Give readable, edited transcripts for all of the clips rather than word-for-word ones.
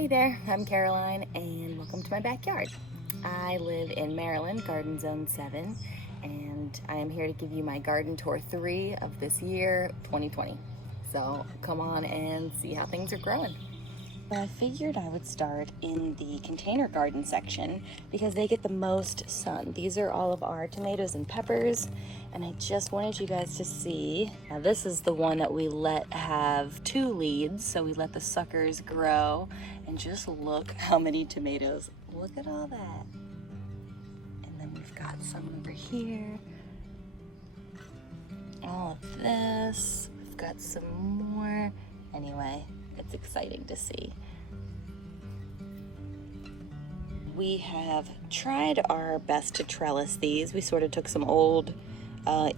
Hey there, I'm Caroline and welcome to my backyard. I live in Maryland, Garden Zone 7, and I am here to give you my garden tour 3 of this year, 2020. So come on and see how things are growing. I figured I would start in the container garden section because they get the most sun. These are all of our tomatoes and peppers, and I just wanted you guys to see. Now this is the one that we let have 2 leads, so we let the suckers grow, and just look how many tomatoes. Look at all that. And then we've got some over here. All of this. We've got some more. Anyway, it's exciting to see. We have tried our best to trellis these. We sort of took some old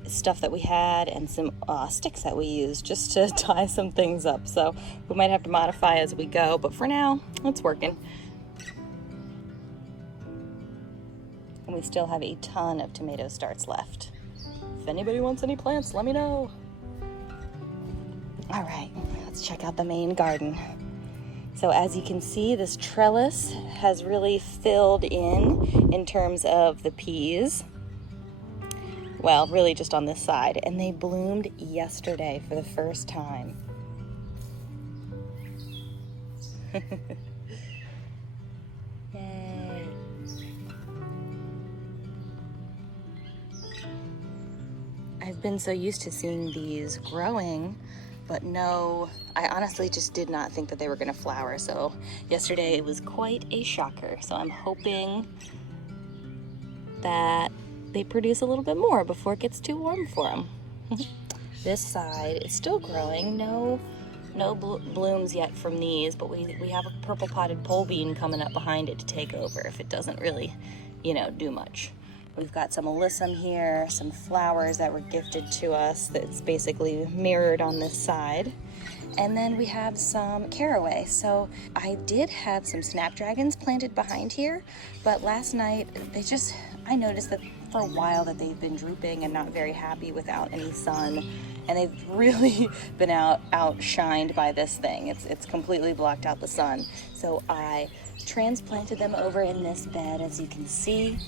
stuff that we had and some sticks that we used just to tie some things up. So we might have to modify as we go, but for now, it's working. And we still have a ton of tomato starts left. If anybody wants any plants, let me know. All right, let's check out the main garden. So as you can see, this trellis has really filled in terms of the peas. Well, really just on this side. And they bloomed yesterday for the first time. Yay. I've been so used to seeing these growing, but no, I honestly just did not think that they were gonna flower. So yesterday it was quite a shocker. So I'm hoping that they produce a little bit more before it gets too warm for them. This side is still growing. No blooms yet from these, but we have a purple potted pole bean coming up behind it to take over if it doesn't really, do much. We've got some alyssum here, some flowers that were gifted to us that's basically mirrored on this side. And then we have some caraway. So I did have some snapdragons planted behind here, but last night I noticed that for a while that they've been drooping and not very happy without any sun. And they've really been outshined by this thing. It's completely blocked out the sun. So I transplanted them over in this bed, as you can see,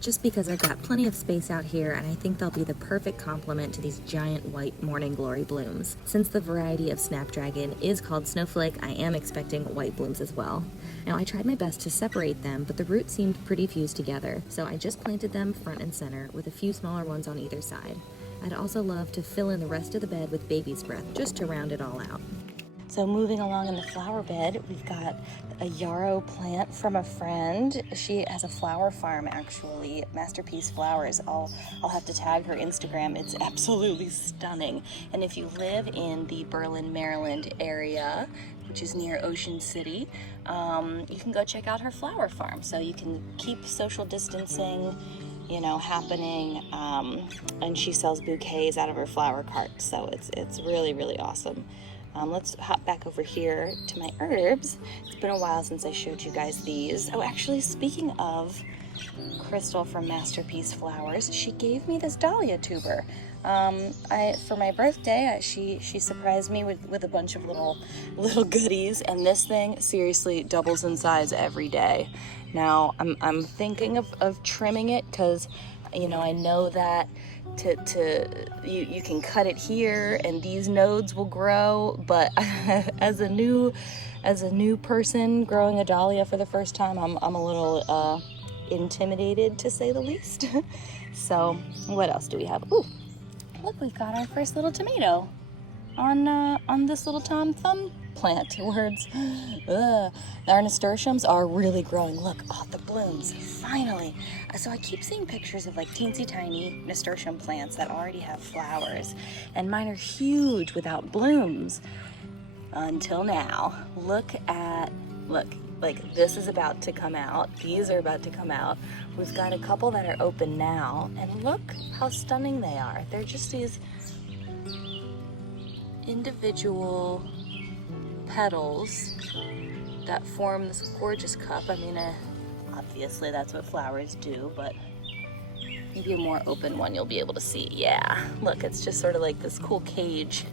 just because I've got plenty of space out here, and I think they'll be the perfect complement to these giant white morning glory blooms. Since the variety of snapdragon is called snowflake, I am expecting white blooms as well. Now I tried my best to separate them, but the roots seemed pretty fused together, so I just planted them front and center with a few smaller ones on either side. I'd also love to fill in the rest of the bed with baby's breath just to round it all out. So moving along in the flower bed, we've got a yarrow plant from a friend. She has a flower farm, actually, Masterpiece Flowers. I'll have to tag her Instagram. It's absolutely stunning. And if you live in the Berlin, Maryland area, which is near Ocean City, you can go check out her flower farm. So you can keep social distancing, happening, and she sells bouquets out of her flower cart. So it's really, really awesome. Let's hop back over here to my herbs. It's been a while since I showed you guys these. Oh, actually, speaking of Crystal from Masterpiece Flowers, she gave me this dahlia tuber. For my birthday, she surprised me with a bunch of little goodies, and this thing seriously doubles in size every day. Now, I'm thinking of trimming it because, I know that you can cut it here and these nodes will grow, but as a new person growing a dahlia for the first time, I'm a little intimidated, to say the least. So what else do we have? Ooh, look, we've got our first little tomato on this little Tom Thumb plant. Words. Our nasturtiums are really growing. Look, all the blooms, finally. So I keep seeing pictures of like teensy tiny nasturtium plants that already have flowers, and mine are huge without blooms until now. Look, like this is about to come out. These are about to come out. We've got a couple that are open now, and look how stunning they are. They're just these individual petals that form this gorgeous cup. I mean, obviously that's what flowers do, but maybe a more open one you'll be able to see. Yeah, look, it's just sort of like this cool cage.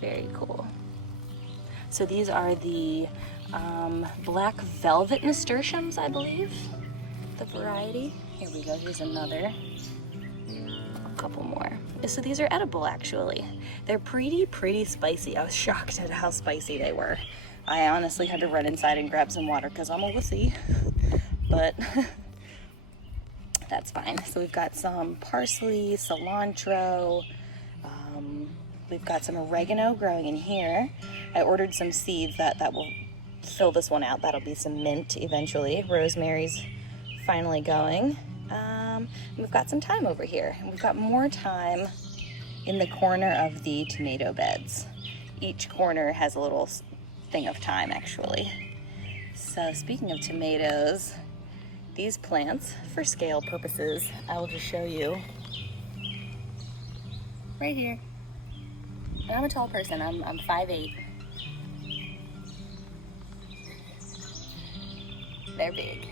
Very cool. So these are the black velvet nasturtiums, I believe, the variety. Here we go, here's another. A couple more. So these are edible, actually. They're pretty spicy. I was shocked at how spicy they were. I honestly had to run inside and grab some water because I'm a wussy, but that's fine. So we've got some parsley, cilantro, we've got some oregano growing in here. I ordered some seeds that will fill this one out. That'll be some mint eventually. Rosemary's finally going. We've got some thyme over here. And we've got more thyme in the corner of the tomato beds. Each corner has a little thing of thyme, actually. So speaking of tomatoes, these plants, for scale purposes, I will just show you right here. And I'm a tall person, I'm 5'8". They're big.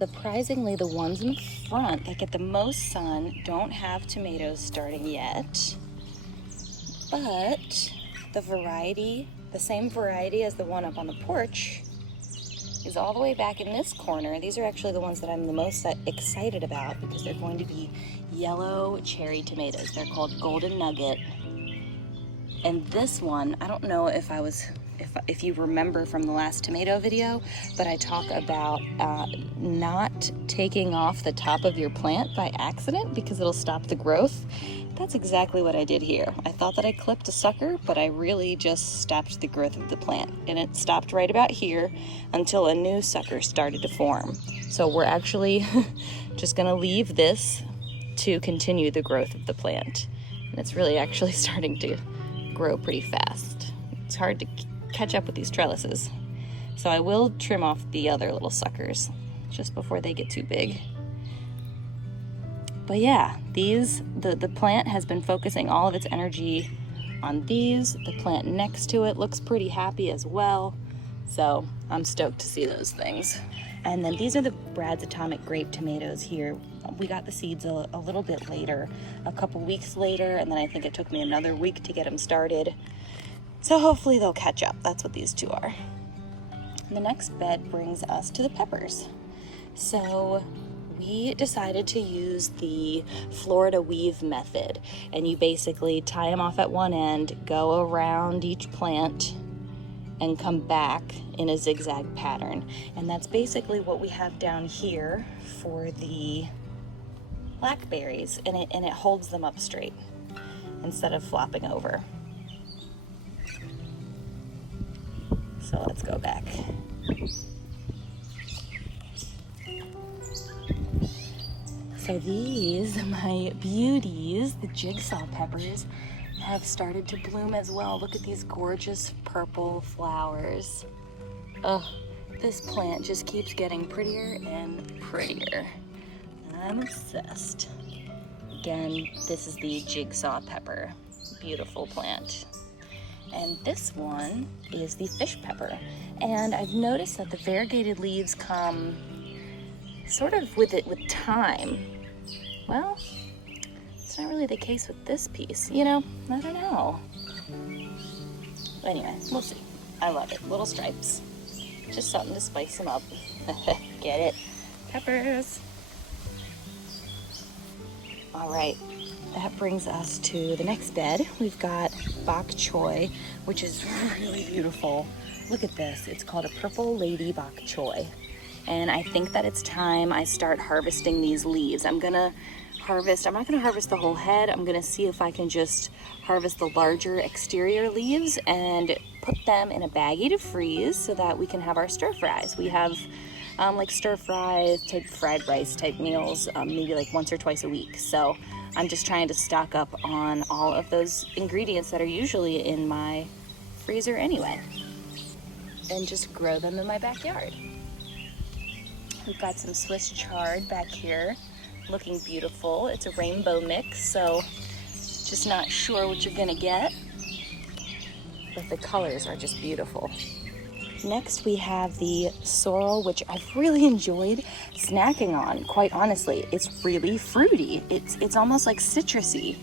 Surprisingly, the ones in front that get the most sun don't have tomatoes starting yet, but the variety, the same variety as the one up on the porch, is all the way back in this corner. These are actually the ones that I'm the most excited about because they're going to be yellow cherry tomatoes. They're called Golden Nugget. And this one, I don't know if you remember from the last tomato video, but I talk about not taking off the top of your plant by accident because it'll stop the growth. That's exactly what I did here. I thought that I clipped a sucker, but I really just stopped the growth of the plant. And it stopped right about here until a new sucker started to form. So we're actually just gonna leave this to continue the growth of the plant. And it's really actually starting to grow pretty fast. It's hard to catch up with these trellises. So I will trim off the other little suckers just before they get too big. But yeah, the plant has been focusing all of its energy on these. The plant next to it looks pretty happy as well. So I'm stoked to see those things. And then these are the Brad's Atomic Grape tomatoes here. We got the seeds a little bit later, a couple weeks later, and then I think it took me another week to get them started. So hopefully they'll catch up. That's what these two are. And the next bed brings us to the peppers. So we decided to use the Florida weave method, and you basically tie them off at one end, go around each plant, and come back in a zigzag pattern. And that's basically what we have down here for the blackberries, and it holds them up straight instead of flopping over. So let's go back. So these, my beauties, the jigsaw peppers, have started to bloom as well. Look at these gorgeous purple flowers. Oh, this plant just keeps getting prettier and prettier. I'm obsessed. Again, this is the jigsaw pepper. Beautiful plant. And this one is the fish pepper. And I've noticed that the variegated leaves come sort of with time. Well, it's not really the case with this piece. You know, I don't know. Anyway, we'll see. I love it. Little stripes. Just something to spice them up. Get it? Peppers. All right. That brings us to the next bed. We've got bok choy, which is really beautiful. Look at this. It's called a purple lady bok choy. And I think that it's time I start harvesting these leaves. I'm not gonna harvest the whole head. I'm gonna see if I can just harvest the larger exterior leaves and put them in a baggie to freeze so that we can have our stir fries. We have like stir fries, type fried rice type meals, maybe like once or twice a week. So I'm just trying to stock up on all of those ingredients that are usually in my freezer anyway, and just grow them in my backyard. We've got some Swiss chard back here, looking beautiful. It's a rainbow mix, so just not sure what you're gonna get, but the colors are just beautiful. Next we have the sorrel, which I've really enjoyed snacking on, quite honestly. It's really fruity. It's almost like citrusy.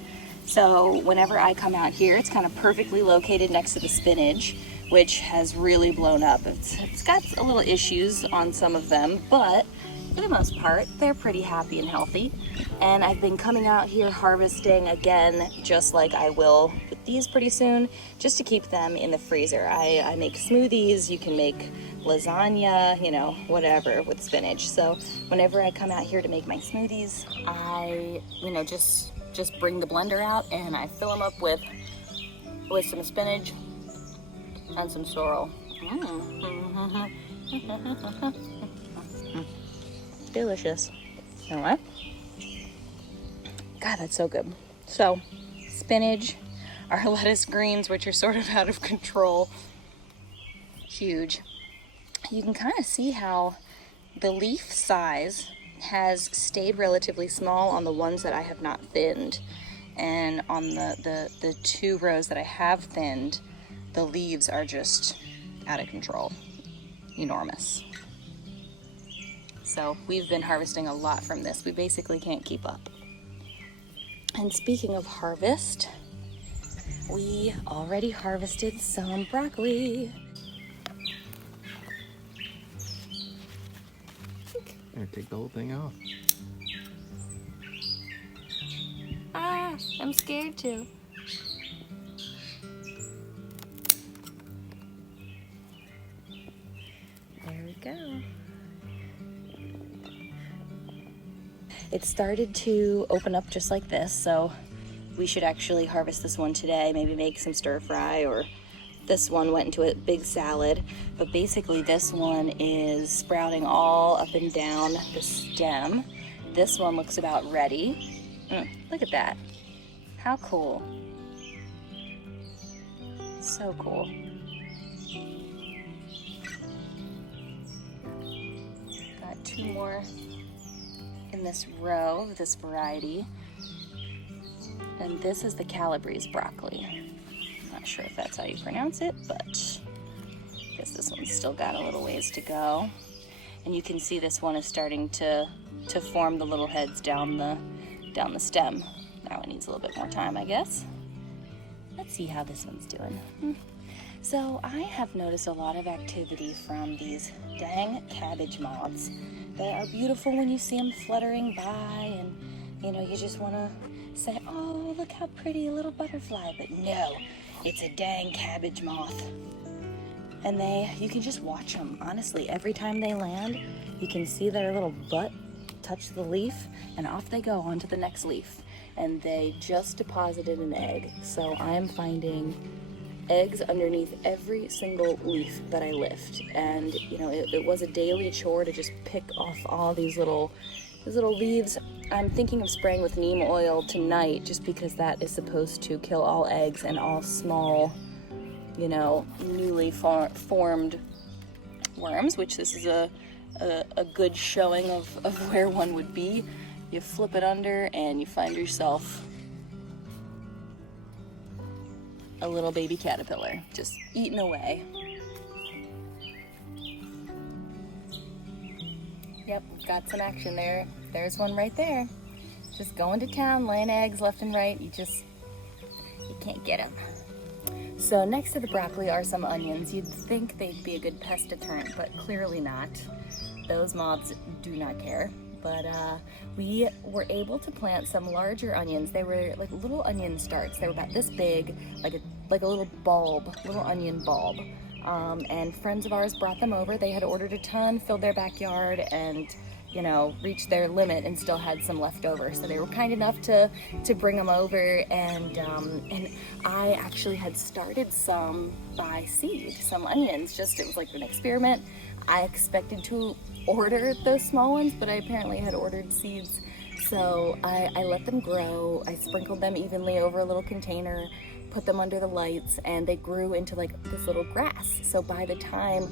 So whenever I come out here, it's kind of perfectly located next to the spinach, which has really blown up. It's got a little issues on some of them, but for the most part, they're pretty happy and healthy. And I've been coming out here harvesting again, just like I will with these pretty soon, just to keep them in the freezer. I make smoothies, you can make lasagna, you know, whatever with spinach. So whenever I come out here to make my smoothies, I, you know, just bring the blender out and I fill them up with some spinach and some sorrel. Delicious. All right. God, that's so good. So, spinach, our lettuce greens, which are sort of out of control, huge. You can kind of see how the leaf size has stayed relatively small on the ones that I have not thinned. And on the 2 rows that I have thinned, the leaves are just out of control. Enormous. So we've been harvesting a lot from this. We basically can't keep up. And speaking of harvest, we already harvested some broccoli. I'm gonna take the whole thing off. Ah, I'm scared too. There we go. It started to open up just like this, so we should actually harvest this one today, maybe make some stir fry, or this one went into a big salad. But basically this one is sprouting all up and down the stem. This one looks about ready. Look at that. How cool. So cool. Got 2 more in this row of this variety. And this is the calabrese broccoli. I'm not sure if that's how you pronounce it, but I guess this one's still got a little ways to go. And you can see this one is starting to form the little heads down the stem. Now it needs a little bit more time, I guess. Let's see how this one's doing. So I have noticed a lot of activity from these dang cabbage moths that are beautiful when you see them fluttering by, and you know, you just want to say, oh, look how pretty, a little butterfly. But no, it's a dang cabbage moth. And you can just watch them. Honestly, every time they land, you can see their little butt touch the leaf, and off they go onto the next leaf. And they just deposited an egg. So I'm finding eggs underneath every single leaf that I lift. And you know, it was a daily chore to just pick off all these little leaves. I'm thinking of spraying with neem oil tonight, just because that is supposed to kill all eggs and all small, you know, newly formed worms, which this is a good showing of where one would be. You flip it under and you find yourself a little baby caterpillar just eating away. Yep, got some action there. There's one right there. Just going to town, laying eggs left and right. You can't get them. So next to the broccoli are some onions. You'd think they'd be a good pest deterrent, but clearly not. Those moths do not care. But we were able to plant some larger onions. They were like little onion starts. They were about this big, like a little bulb, little onion bulb. And friends of ours brought them over. They had ordered a ton, filled their backyard, and you know, reached their limit and still had some left over. So they were kind enough to bring them over, and I actually had started some by seed, some onions. It was like an experiment. I expected to order those small ones, but I apparently had ordered seeds. So I let them grow. I sprinkled them evenly over a little container, put them under the lights, and they grew into like this little grass. So by the time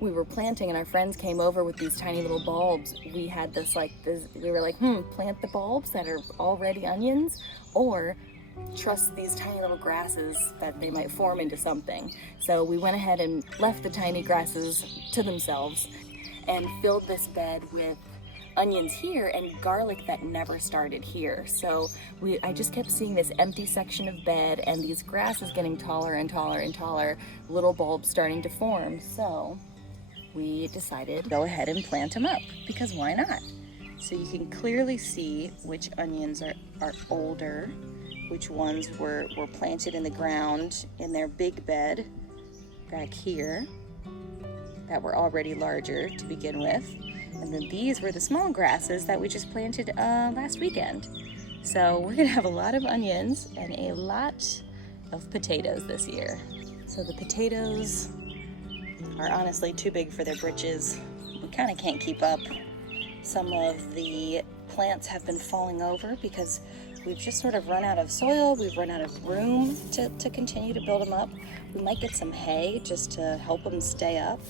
we were planting and our friends came over with these tiny little bulbs, we had we were like, plant the bulbs that are already onions, or trust these tiny little grasses that they might form into something. So we went ahead and left the tiny grasses to themselves and filled this bed with onions here and garlic that never started here. So I just kept seeing this empty section of bed and these grasses getting taller and taller and taller, little bulbs starting to form. So we decided to go ahead and plant them up, because why not? So you can clearly see which onions are older, which ones were planted in the ground in their big bed back here that were already larger to begin with. And then these were the small grasses that we just planted last weekend. So we're gonna have a lot of onions and a lot of potatoes this year. So the potatoes are honestly too big for their britches. We kind of can't keep up. Some of the plants have been falling over because we've just sort of run out of soil. We've run out of room to continue to build them up. We might get some hay just to help them stay up,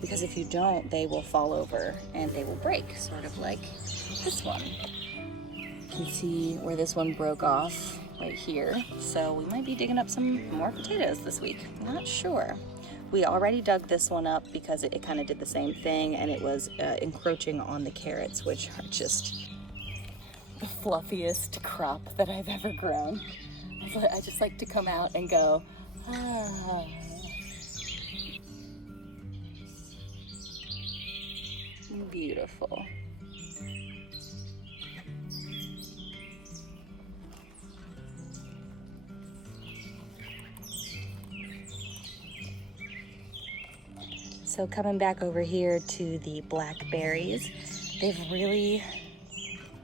because if you don't, they will fall over and they will break, sort of like this one. You can see where this one broke off right here. So we might be digging up some more potatoes this week. Not sure. We already dug this one up because it kind of did the same thing, and it was encroaching on the carrots, which are just the fluffiest crop that I've ever grown. I just like to come out and go, ah. Beautiful. So coming back over here to the blackberries, they've really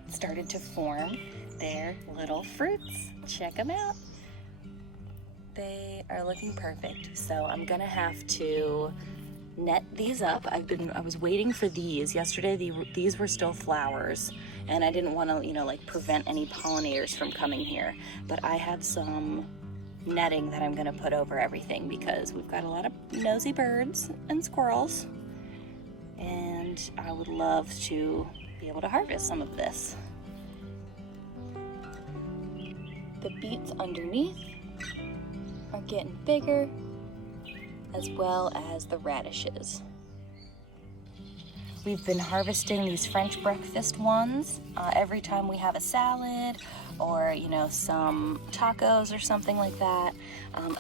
started to form their little fruits. Check them out. They are looking perfect. So I'm gonna have to net these up. I was waiting for these. Yesterday these were still flowers, and I didn't want to, like prevent any pollinators from coming here. But I have some netting that I'm gonna put over everything because we've got a lot of nosy birds and squirrels, and I would love to be able to harvest some of this. The beets underneath are getting bigger, as well as the radishes. We've been harvesting these French breakfast ones every time we have a salad or, some tacos or something like that.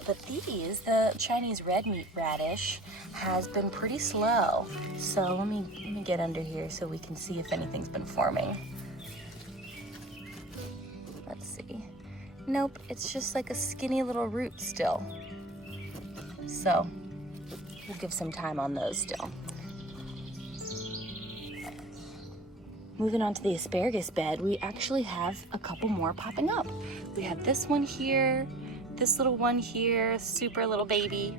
But these, the Chinese red meat radish, has been pretty slow. So let me get under here so we can see if anything's been forming. Let's see. Nope, it's just like a skinny little root still. So we'll give some time on those still. Moving on to the asparagus bed, we actually have a couple more popping up. We have this one here, this little one here, super little baby,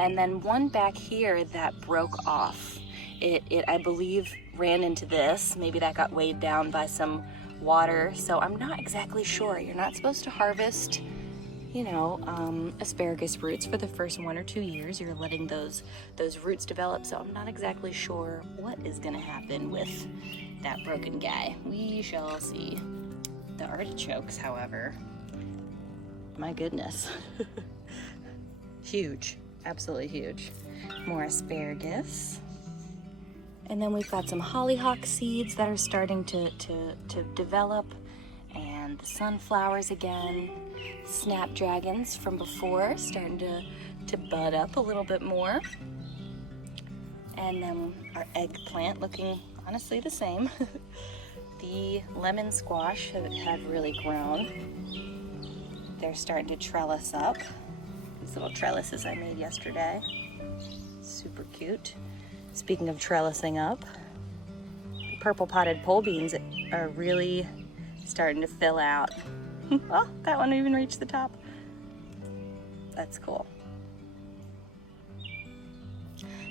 and then one back here that broke off. It I believe ran into this. Maybe that got weighed down by some water, so I'm not exactly sure. You're not supposed to harvest asparagus roots for the first 1 or 2 years. You're letting those roots develop, so I'm not exactly sure what is gonna happen with that broken guy. We shall see. The artichokes, however, my goodness. Huge, absolutely huge. More asparagus. And then we've got some hollyhock seeds that are starting to develop, and the sunflowers again. Snapdragons from before starting to bud up a little bit more. And then our eggplant looking honestly the same. The lemon squash have really grown. They're starting to trellis up. These little trellises I made yesterday. Super cute. Speaking of trellising up, the purple potted pole beans are really starting to fill out. Oh, that one even reached the top. That's cool.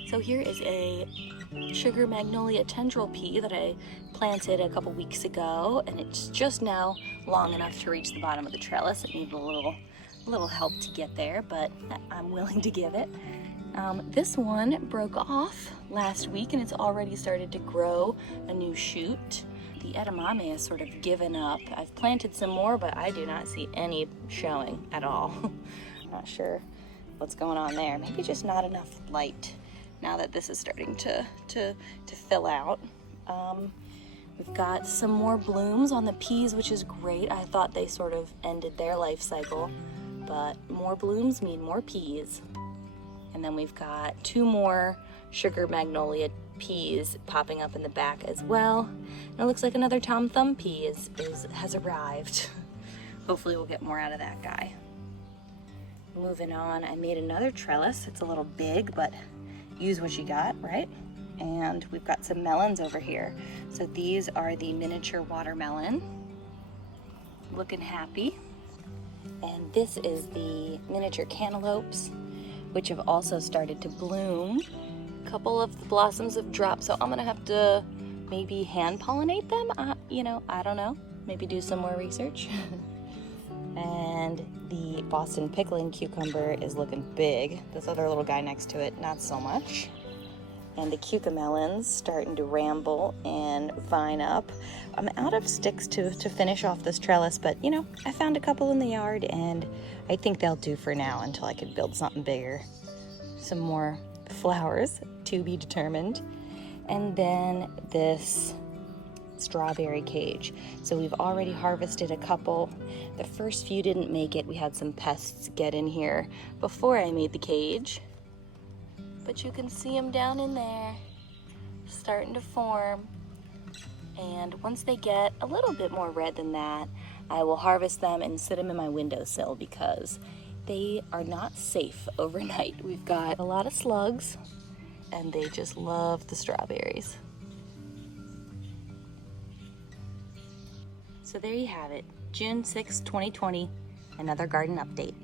So here is a sugar magnolia tendril pea that I planted a couple weeks ago, and it's just now long enough to reach the bottom of the trellis. It needed a little help to get there, but I'm willing to give it. This one broke off last week, and it's already started to grow a new shoot. The edamame has sort of given up. I've planted some more, but I do not see any showing at all. I'm not sure what's going on there. Maybe just not enough light now that this is starting to fill out. We've got some more blooms on the peas, which is great. I thought they sort of ended their life cycle, but more blooms mean more peas. And then we've got 2 more sugar magnolia peas popping up in the back as well. And it looks like another Tom Thumb pea has arrived. Hopefully we'll get more out of that guy. Moving on, I made another trellis. It's a little big, but use what you got, right? And we've got some melons over here. So these are the miniature watermelon, looking happy. And this is the miniature cantaloupes, which have also started to bloom. A couple of the blossoms have dropped, so I'm gonna have to maybe hand pollinate them. I don't know. Maybe do some more research. And the Boston pickling cucumber is looking big. This other little guy next to it, not so much. And the cucamelons starting to ramble and vine up. I'm out of sticks to finish off this trellis, but I found a couple in the yard and I think they'll do for now until I can build something bigger. Some more flowers to be determined. And then this strawberry cage. So we've already harvested a couple. The first few didn't make it. We had some pests get in here before I made the cage. But you can see them down in there, starting to form. And once they get a little bit more red than that, I will harvest them and sit them in my windowsill because they are not safe overnight. We've got a lot of slugs and they just love the strawberries. So there you have it, June 6, 2020, another garden update.